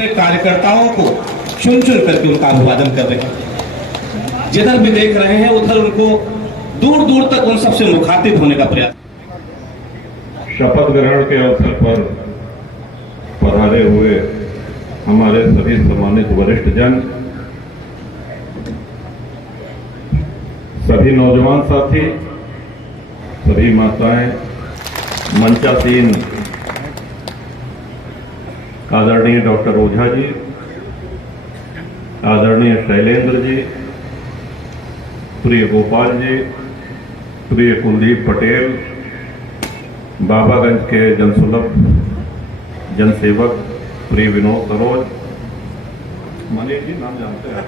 अपने कार्यकर्ताओं को चुन चुन करके उनका अभिवादन कर रहे हैं। जिधर भी देख रहे हैं उधर उनको दूर दूर तक उन सबसे मुखातिब होने का प्रयास। शपथ ग्रहण के अवसर पर पधारे हुए हमारे सभी सम्मानित वरिष्ठ जन, सभी नौजवान साथी, सभी माताएं, मंचासीन आदरणीय डॉक्टर ओझा जी, आदरणीय शैलेंद्र जी, प्रिय गोपाल जी, प्रिय कुलदीप पटेल, बाबागंज के जनसुलभ जनसेवक प्रिय विनोद सरोज, मनीष जी नाम जानते हैं?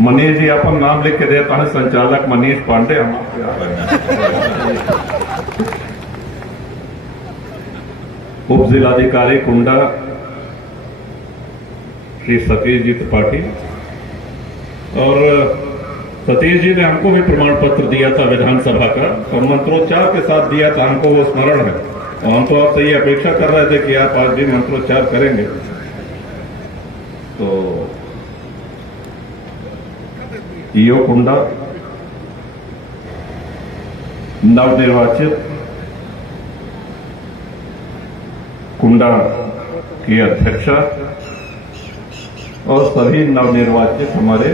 मनीष जी अपन नाम लिख के देता है, संचालक मनीष पांडे। हम उप जिलाधिकारी कुंडा श्री सतीश जी त्रिपाठी, और सतीश जी ने हमको भी प्रमाण पत्र दिया था विधानसभा का, और मंत्रोच्चार के साथ दिया था, हमको वो स्मरण है। और हम तो आपसे ये अपेक्षा कर रहे थे कि आप आज भी मंत्रोच्चार करेंगे। तो ईओ कुंडा, नवनिर्वाचित कुंडा की अध्यक्षा और सभी नवनिर्वाचित हमारे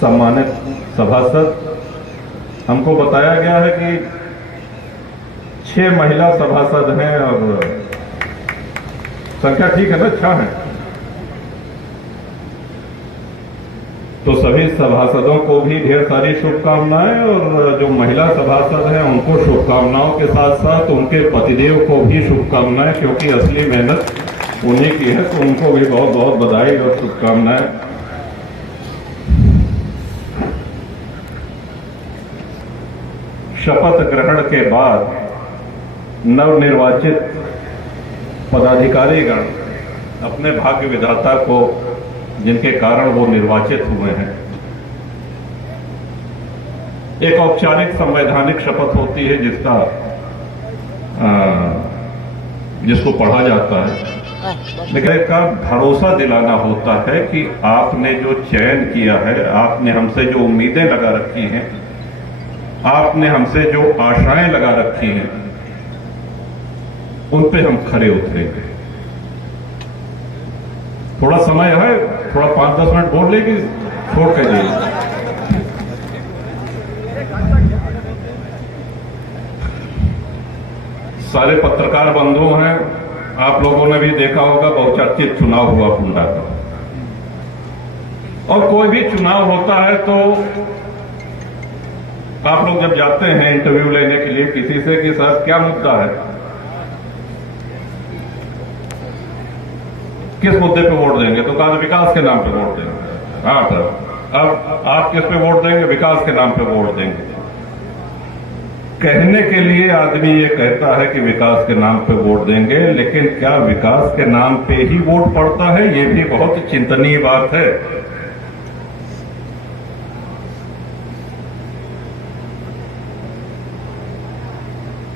सम्मानित सभासद, हमको बताया गया है कि 6 महिला सभासद हैं और संख्या ठीक है ना, अच्छा है। तो सभी सभासदों को भी ढेर सारी शुभकामनाएं, और जो महिला सभासद हैं उनको शुभकामनाओं के साथ साथ उनके पतिदेव को भी शुभकामनाएं, क्योंकि असली मेहनत उन्हीं की है, तो उनको भी बहुत बहुत बधाई और शुभकामनाएं। शपथ ग्रहण के बाद नवनिर्वाचित पदाधिकारीगण अपने भाग्य विधाता को, जिनके कारण वो निर्वाचित हुए हैं, एक औपचारिक संवैधानिक शपथ होती है जिसको पढ़ा जाता है, लेकिन इसका भरोसा दिलाना होता है कि आपने जो चयन किया है, आपने हमसे जो उम्मीदें लगा रखी हैं, आपने हमसे जो आशाएं लगा रखी हैं, उन पे हम खरे उतरेंगे। थोड़ा समय है, थोड़ा 5-10 मिनट बोल लेगी, छोड़ के जाइए। सारे पत्रकार बंधु हैं, आप लोगों ने भी देखा होगा बहुचर्चित चुनाव हुआ कुंडा का, और कोई भी चुनाव होता है तो आप लोग जब जाते हैं इंटरव्यू लेने के लिए किसी से कि सर क्या मुद्दा है, किस मुद्दे पे वोट देंगे, तो कहा विकास के नाम पे वोट देंगे। हाँ सर, अब आप किस पे वोट देंगे? विकास के नाम पे वोट देंगे। कहने के लिए आदमी ये कहता है कि विकास के नाम पे वोट देंगे, लेकिन क्या विकास के नाम पे ही वोट पड़ता है? ये भी बहुत चिंतनीय बात है।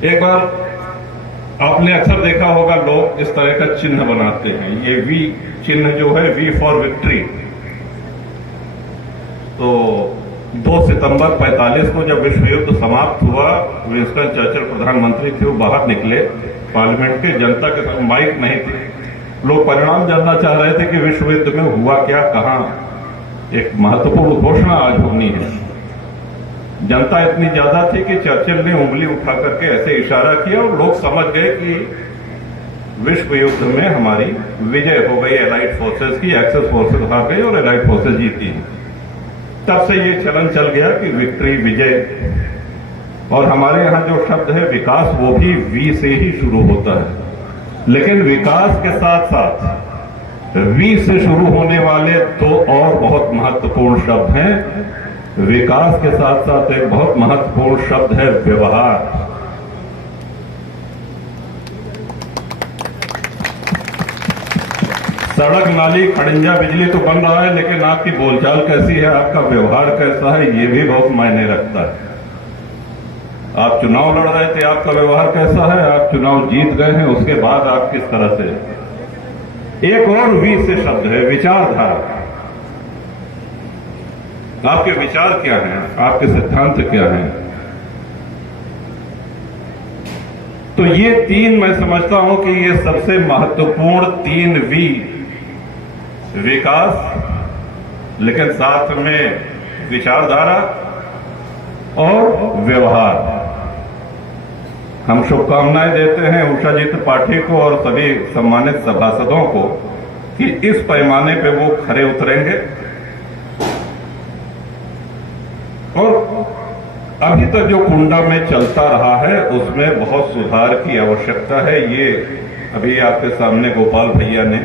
एक बार आपने अक्सर देखा होगा लोग इस तरह का चिन्ह बनाते हैं, ये वी चिन्ह जो है, वी फॉर विक्ट्री। तो 2 सितंबर 45 को जब विश्व युद्ध समाप्त हुआ, विंस्टन चर्चिल प्रधानमंत्री थे, वो बाहर निकले पार्लियामेंट के, जनता के साथ माइक नहीं थी, लोग परिणाम जानना चाह रहे थे कि विश्व युद्ध में हुआ क्या, कहां। एक महत्वपूर्ण घोषणा आज होनी है। जनता इतनी ज्यादा थी कि चर्चिल ने उंगली उठा करके ऐसे इशारा किया और लोग समझ गए कि विश्व युद्ध में हमारी विजय हो गई, एलाइड फोर्सेस की। एक्सेस फोर्सेस हार गई और एलाइड फोर्सेस जीती। तब से ये चलन चल गया कि विक्ट्री, विजय। और हमारे यहां जो शब्द है विकास, वो भी वी से ही शुरू होता है, लेकिन विकास के साथ साथ वी से शुरू होने वाले 2 और बहुत महत्वपूर्ण शब्द हैं। विकास के साथ साथ एक बहुत महत्वपूर्ण शब्द है व्यवहार। सड़क, नाली, खड़ंजा, बिजली तो बन रहा है, लेकिन आपकी बोलचाल कैसी है, आपका व्यवहार कैसा है, ये भी बहुत मायने रखता है। आप चुनाव लड़ रहे थे, आपका व्यवहार कैसा है? आप चुनाव जीत गए हैं, उसके बाद आप किस तरह से एक और वी से शब्द है विचारधारा। आपके विचार क्या हैं, आपके सिद्धांत क्या हैं? तो ये तीन, मैं समझता हूं कि ये सबसे महत्वपूर्ण तीन वी, विकास, लेकिन साथ में विचारधारा और व्यवहार। हम शुभकामनाएं देते हैं उषाजी त्रिपाठी को और सभी सम्मानित सभासदों को कि इस पैमाने पे वो खरे उतरेंगे। और अभी तक जो कुंडा में चलता रहा है उसमें बहुत सुधार की आवश्यकता है। ये अभी आपके सामने गोपाल भैया ने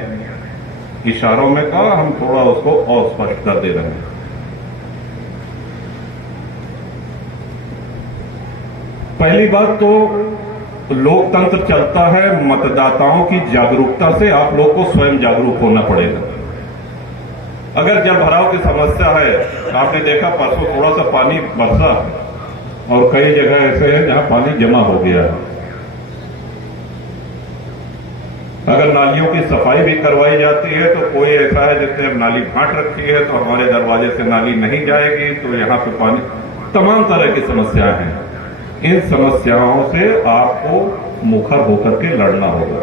इशारों में कहा, हम थोड़ा उसको और स्पष्ट कर दे रहे हैं। पहली बात तो लोकतंत्र चलता है मतदाताओं की जागरूकता से। आप लोग को स्वयं जागरूक होना पड़ेगा। अगर जल भराव की समस्या है, आपने देखा परसों थोड़ा सा पानी बरसा और कई जगह ऐसे हैं जहां पानी जमा हो गया है। अगर नालियों की सफाई भी करवाई जाती है तो कोई ऐसा है जिसने नाली घाट रखी है तो हमारे दरवाजे से नाली नहीं जाएगी, तो यहां पे पानी, तमाम तरह की समस्याएं हैं। इन समस्याओं से आपको मुखर होकर के लड़ना होगा।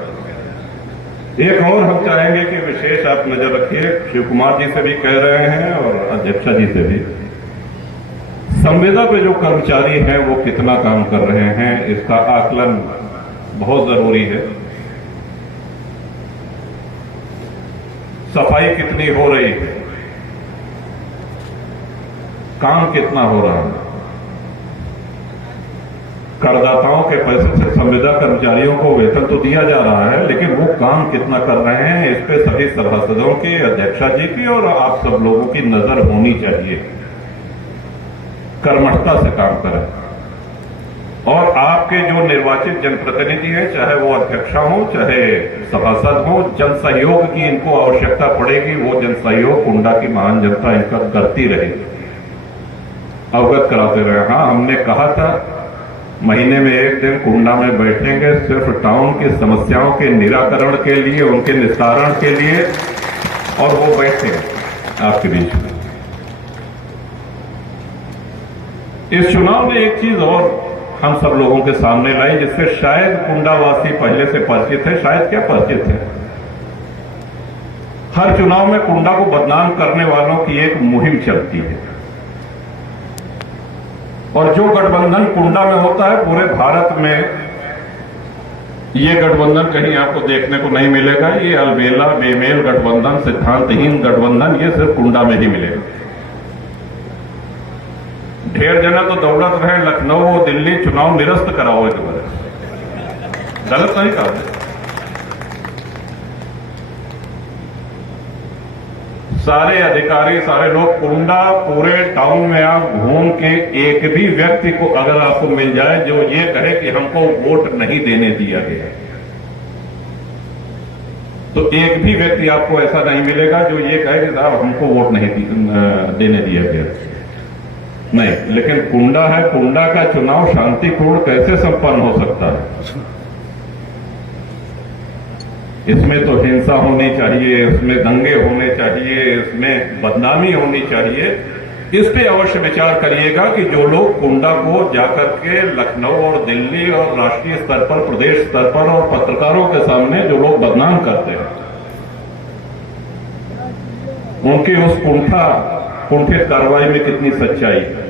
एक और हम चाहेंगे कि विशेष आप नजर रखिए, शिव कुमार जी से भी कह रहे हैं और अध्यक्षा जी से भी, संविदा पे जो कर्मचारी हैं वो कितना काम कर रहे हैं इसका आकलन बहुत जरूरी है। सफाई कितनी हो रही है, काम कितना हो रहा है, करदाताओं के पैसे से संविदा कर्मचारियों को वेतन तो दिया जा रहा है, लेकिन वो काम कितना कर रहे हैं इस पे सभी सभासदों की, अध्यक्षा जी की और आप सब लोगों की नजर होनी चाहिए। कर्मठता से काम करें। और आपके जो निर्वाचित जनप्रतिनिधि हैं, चाहे वो अध्यक्षा हो चाहे सभासद हो, जन सहयोग की इनको आवश्यकता पड़ेगी। वो जन सहयोग कुंडा की महान जनता इनका करती रहेगी, अवगत कराते रहे। हाँ, हमने कहा था महीने में एक दिन कुंडा में बैठेंगे सिर्फ टाउन की समस्याओं के निराकरण के लिए, उनके निस्तारण के लिए, और वो बैठे आपके बीच में। इस चुनाव में एक चीज और हम सब लोगों के सामने लाई जिससे शायद कुंडावासी पहले से परिचित है, शायद क्या परिचित है। हर चुनाव में कुंडा को बदनाम करने वालों की एक मुहिम चलती है और जो गठबंधन कुंडा में होता है पूरे भारत में ये गठबंधन कहीं आपको देखने को नहीं मिलेगा। ये अलबेला बेमेल गठबंधन, सिद्धांतहीन गठबंधन, ये सिर्फ कुंडा में ही मिलेगा। ढेर जना तो दौड़त रहे लखनऊ दिल्ली चुनाव निरस्त कराओ, गलत नहीं कहा। सारे अधिकारी, सारे लोग कुंडा पूरे टाउन में आप घूम के एक भी व्यक्ति को अगर आपको मिल जाए जो ये कहे कि हमको वोट नहीं देने दिया गया, तो एक भी व्यक्ति आपको ऐसा नहीं मिलेगा जो ये कहे कि साहब हमको वोट नहीं देने दिया गया। नहीं, लेकिन कुंडा है, कुंडा का चुनाव शांतिपूर्ण कैसे संपन्न हो सकता है? इसमें तो हिंसा होनी चाहिए, इसमें दंगे होने चाहिए, इसमें बदनामी होनी चाहिए। इस पे अवश्य विचार करिएगा कि जो लोग कुंडा को जाकर के लखनऊ और दिल्ली और राष्ट्रीय स्तर पर, प्रदेश स्तर पर और पत्रकारों के सामने जो लोग बदनाम करते हैं, उनकी उस कुंठित कार्रवाई में कितनी सच्चाई है।